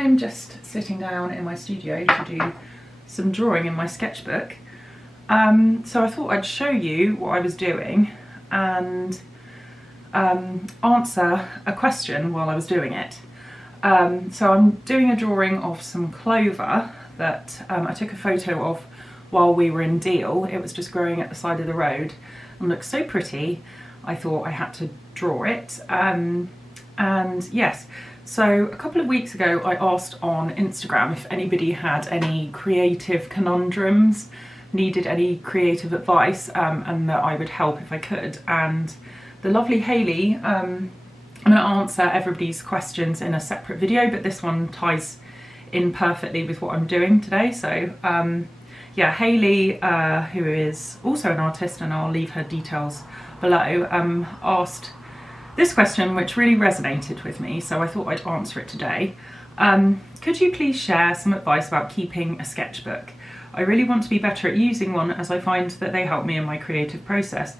I'm just sitting down in my studio to do some drawing in my sketchbook. So I thought I'd show you what I was doing and answer a question while I was doing it. So I'm doing a drawing of some clover that I took a photo of while we were in Deal. It was just growing at the side of the road and looked so pretty, I thought I had to draw it. And yes, so a couple of weeks ago I asked on Instagram if anybody had any creative conundrums, needed any creative advice, and that I would help if I could. And the lovely Hayley, I'm going to answer everybody's questions in a separate video, but this one ties in perfectly with what I'm doing today. So yeah, Hayley, who is also an artist, and I'll leave her details below, asked this question, which really resonated with me, so I thought I'd answer it today. Could you please share some advice about keeping a sketchbook? I really want to be better at using one, as I find that they help me in my creative process.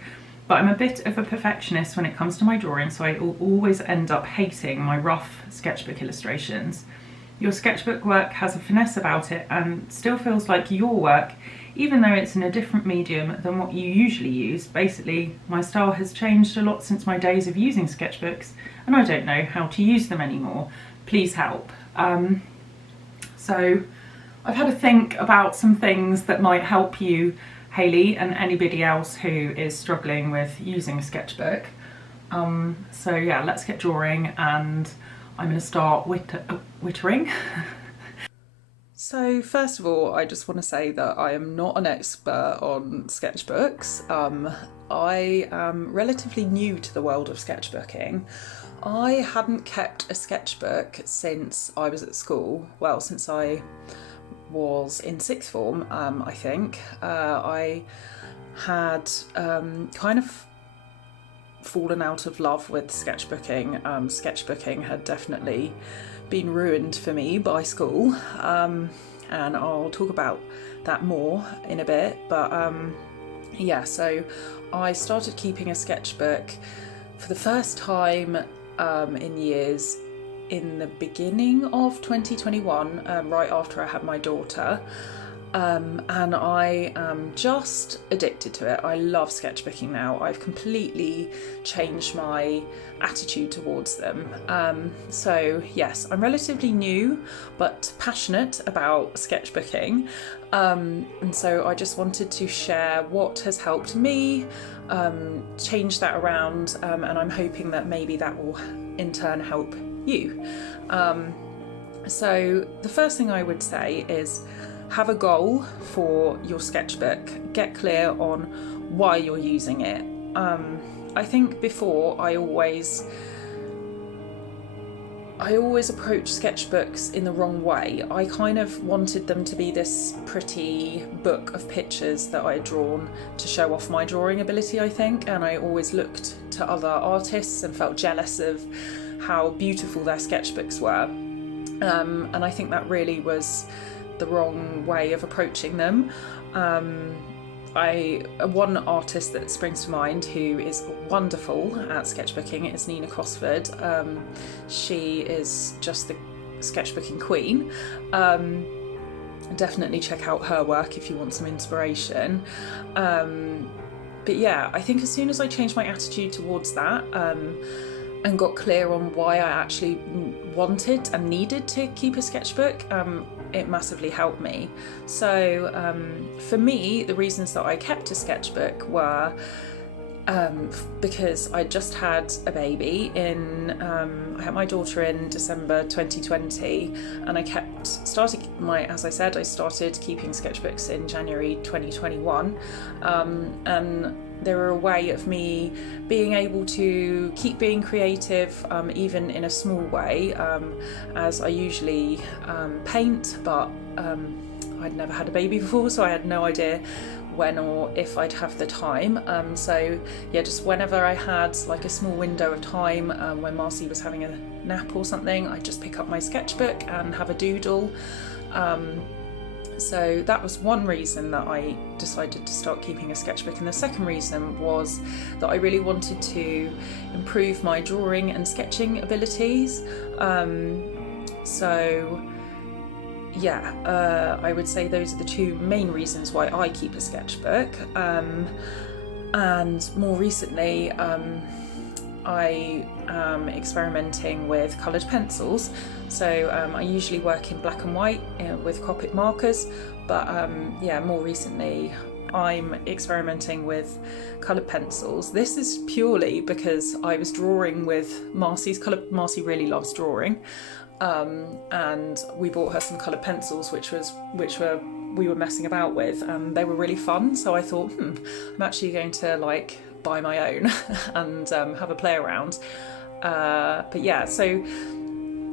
But I'm a bit of a perfectionist when it comes to my drawing, so I always end up hating my rough sketchbook illustrations. Your sketchbook work has a finesse about it and still feels like your work, even though it's in a different medium than what you usually use. Basically, my style has changed a lot since my days of using sketchbooks, and I don't know how to use them anymore. Please help. So I've had to think about some things that might help you, Hayley, and anybody else who is struggling with using a sketchbook. So yeah, let's get drawing, and I'm going to start wittering. So first of all, I just want to say that I am not an expert on sketchbooks. I am relatively new to the world of sketchbooking. I hadn't kept a sketchbook since I was at school. Well, since I was in sixth form, I think. I had kind of fallen out of love with sketchbooking. Sketchbooking had definitely been ruined for me by school, and I'll talk about that more in a bit. But yeah, so I started keeping a sketchbook for the first time in years in the beginning of 2021, right after I had my daughter. And I am just addicted to it. I love sketchbooking now. I've completely changed my attitude towards them. So yes, I'm relatively new but passionate about sketchbooking. And so I just wanted to share what has helped me, change that around, and I'm hoping that maybe that will in turn help you. So the first thing I would say is have a goal for your sketchbook. Get clear on why you're using it. I think before I always approached sketchbooks in the wrong way. I kind of wanted them to be this pretty book of pictures that I had drawn to show off my drawing ability, I think, and I always looked to other artists and felt jealous of how beautiful their sketchbooks were. And I think that really was the wrong way of approaching them. One artist that springs to mind who is wonderful at sketchbooking is Nina Cosford. She is just the sketchbooking queen. Definitely check out her work if you want some inspiration. But yeah, I think as soon as I changed my attitude towards that, and got clear on why I actually wanted and needed to keep a sketchbook, it massively helped me. So for me, the reasons that I kept a sketchbook were because I just had a baby I had my daughter in December 2020, and I started keeping sketchbooks in January 2021, and they were a way of me being able to keep being creative, even in a small way, as I usually paint, but I'd never had a baby before, so I had no idea when or if I'd have the time. So yeah, just whenever I had like a small window of time, when Marcy was having a nap or something, I'd just pick up my sketchbook and have a doodle. So that was one reason that I decided to start keeping a sketchbook, and the second reason was that I really wanted to improve my drawing and sketching abilities. So yeah, I would say those are the two main reasons why I keep a sketchbook. And more recently, I am experimenting with coloured pencils. So I usually work in black and white with Copic markers, but yeah, more recently I'm experimenting with coloured pencils. This is purely because I was drawing with Marcy's colour. Marcy really loves drawing, and we bought her some coloured pencils which we were messing about with, and they were really fun. So I thought, I'm actually going to like buy my own and have a play around. But yeah, so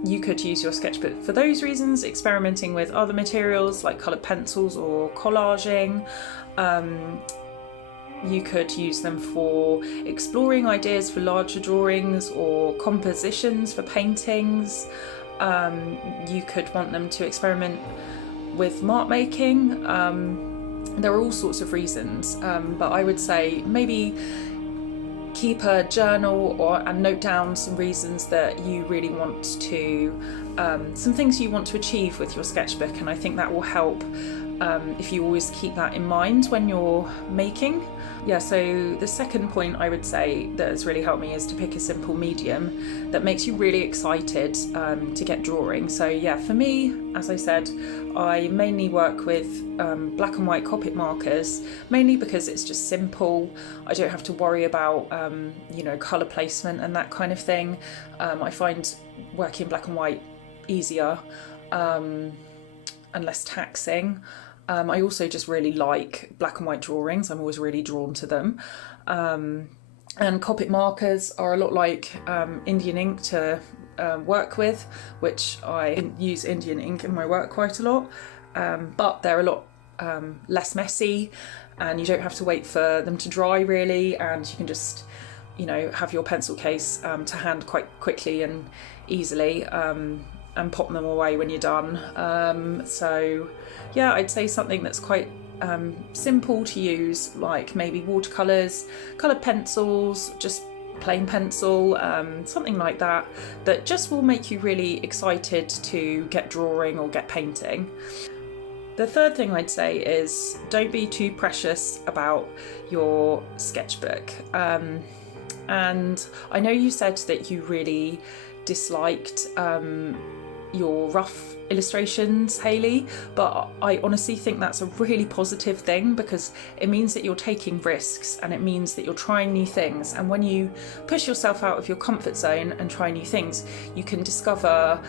you could use your sketchbook for those reasons, experimenting with other materials like coloured pencils or collaging. You could use them for exploring ideas for larger drawings or compositions for paintings. You could want them to experiment with mark making. There are all sorts of reasons, but I would say maybe keep a journal and note down some reasons that you really want to, some things you want to achieve with your sketchbook, and I think that will help if you always keep that in mind when you're making. Yeah, so the second point I would say that has really helped me is to pick a simple medium that makes you really excited to get drawing. So yeah, for me, as I said, I mainly work with black and white Copic markers, mainly because it's just simple. I don't have to worry about you know, colour placement and that kind of thing. I find working black and white easier and less taxing. I also just really like black and white drawings. I'm always really drawn to them. And Copic markers are a lot like Indian ink to work with, which I use Indian ink in my work quite a lot, but they're a lot less messy, and you don't have to wait for them to dry really, and you can just, you know, have your pencil case to hand quite quickly and easily, and pop them away when you're done. So yeah, I'd say something that's quite simple to use, like maybe watercolours, coloured pencils, just plain pencil, something like that, that just will make you really excited to get drawing or get painting. The third thing I'd say is don't be too precious about your sketchbook. And I know you said that you really disliked your rough illustrations, Hayley, but I honestly think that's a really positive thing, because it means that you're taking risks and it means that you're trying new things, and when you push yourself out of your comfort zone and try new things, you can discover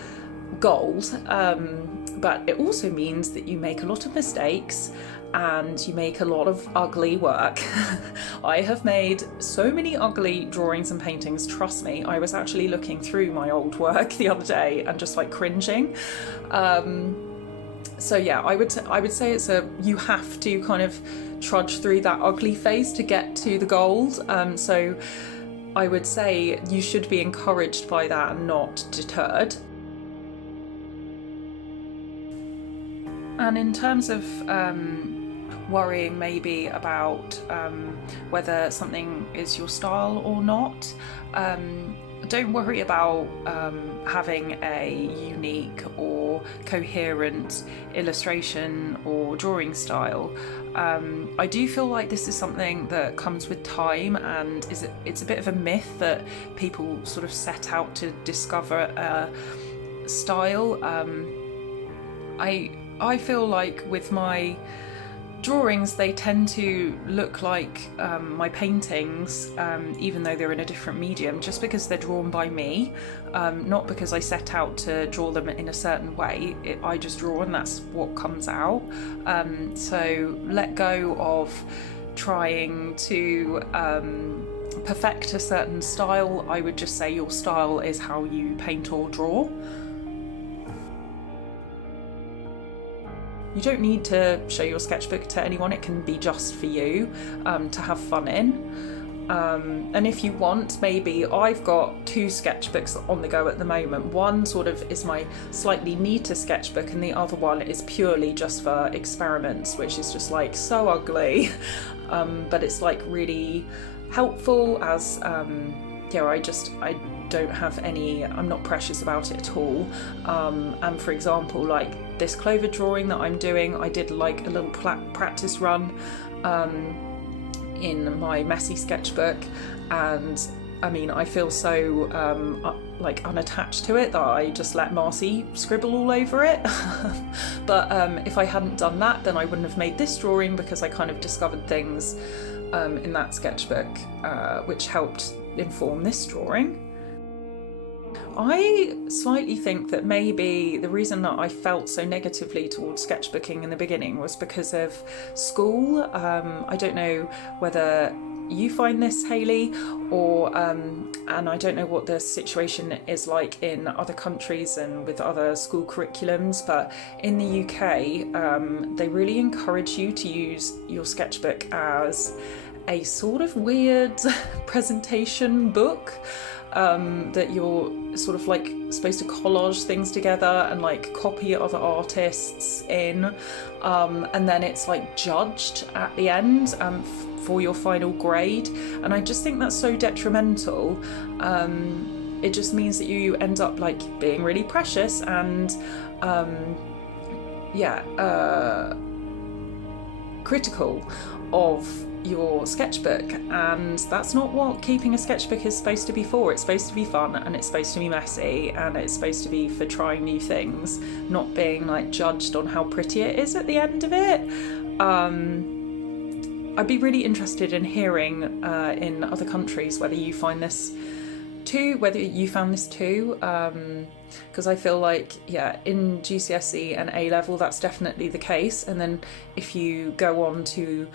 gold, but it also means that you make a lot of mistakes and you make a lot of ugly work. I have made so many ugly drawings and paintings, trust me. I was actually looking through my old work the other day and just like cringing. So yeah, I would say it's you have to kind of trudge through that ugly phase to get to the gold. So I would say you should be encouraged by that and not deterred. And in terms of worrying maybe about whether something is your style or not, don't worry about having a unique or coherent illustration or drawing style. I do feel like this is something that comes with time, and it's a bit of a myth that people sort of set out to discover a style. I feel like with my drawings they tend to look like my paintings, even though they're in a different medium, just because they're drawn by me, not because I set out to draw them in a certain way. I just draw and that's what comes out. So let go of trying to perfect a certain style. I would just say your style is how you paint or draw. You don't need to show your sketchbook to anyone, it can be just for you, to have fun in. And if you want, maybe I've got 2 sketchbooks on the go at the moment. One sort of is my slightly neater sketchbook, and the other one is purely just for experiments, which is just like so ugly, but it's like really helpful as, yeah, I don't have any, I'm not precious about it at all. And for example, like this clover drawing that I'm doing, I did like a little practice run in my messy sketchbook, and I mean, I feel so like unattached to it that I just let Marcy scribble all over it. But if I hadn't done that, then I wouldn't have made this drawing, because I kind of discovered things in that sketchbook which helped inform this drawing. I slightly think that maybe the reason that I felt so negatively towards sketchbooking in the beginning was because of school. I don't know whether you find this, Hayley, or and I don't know what the situation is like in other countries and with other school curriculums, but in the UK they really encourage you to use your sketchbook as a sort of weird presentation book that you're sort of like supposed to collage things together and like copy other artists in, and then it's like judged at the end for your final grade. And I just think that's so detrimental. It just means that you end up like being really precious and critical of your sketchbook, and that's not what keeping a sketchbook is supposed to be for. It's supposed to be fun, and it's supposed to be messy, and it's supposed to be for trying new things, not being like judged on how pretty it is at the end of it. I'd be really interested in hearing in other countries whether you found this too, because I feel like, yeah, in GCSE and A level that's definitely the case, and then if you go on to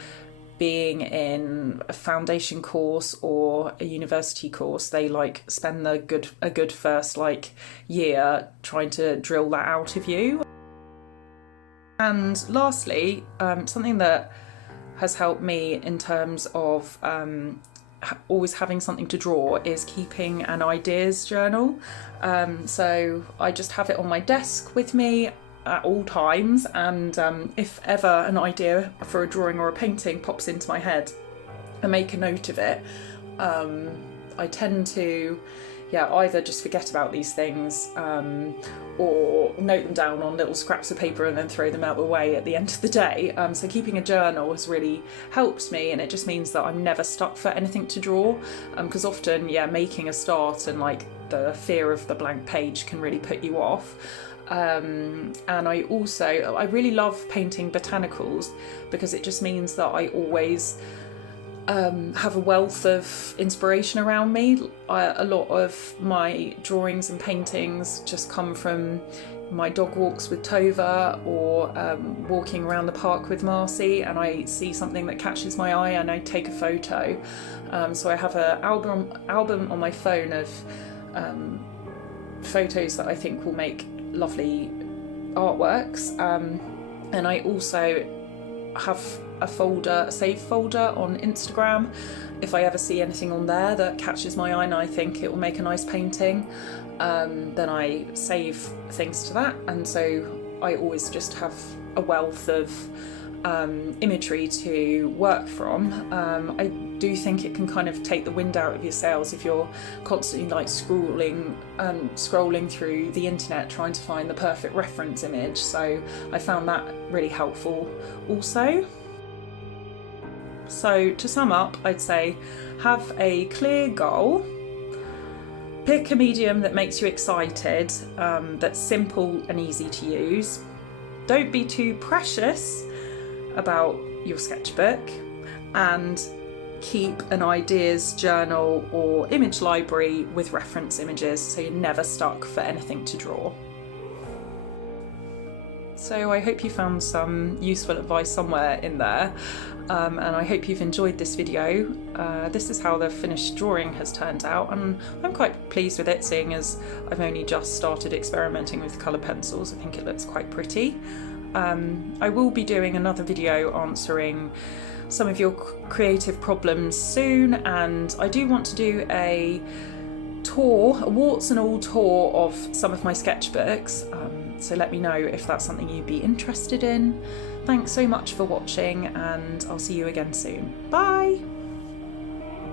being in a foundation course or a university course, they like spend a good first like year trying to drill that out of you. And lastly, something that has helped me in terms of always having something to draw is keeping an ideas journal. So I just have it on my desk with me at all times, and if ever an idea for a drawing or a painting pops into my head, I make a note of it. I tend to either just forget about these things or note them down on little scraps of paper and then throw them out the way at the end of the day. So keeping a journal has really helped me, and it just means that I'm never stuck for anything to draw, because often making a start and like the fear of the blank page can really put you off. And I really love painting botanicals, because it just means that I always have a wealth of inspiration around me. A lot of my drawings and paintings just come from my dog walks with Tova, or walking around the park with Marcy, and I see something that catches my eye and I take a photo. So I have an album on my phone of photos that I think will make lovely artworks, and I also have a save folder on Instagram. If I ever see anything on there that catches my eye and I think it will make a nice painting, then I save things to that, and so I always just have a wealth of imagery to work from. I do think it can kind of take the wind out of your sails if you're constantly like scrolling through the internet trying to find the perfect reference image, so I found that really helpful also. So to sum up, I'd say have a clear goal, pick a medium that makes you excited, that's simple and easy to use, don't be too precious about your sketchbook, and keep an ideas journal or image library with reference images so you're never stuck for anything to draw. So I hope you found some useful advice somewhere in there, and I hope you've enjoyed this video. This is how the finished drawing has turned out, and I'm quite pleased with it, seeing as I've only just started experimenting with colour pencils. I think it looks quite pretty. I will be doing another video answering some of your creative problems soon, and I do want to do a warts and all tour of some of my sketchbooks, so let me know if that's something you'd be interested in. Thanks so much for watching, and I'll see you again soon. Bye!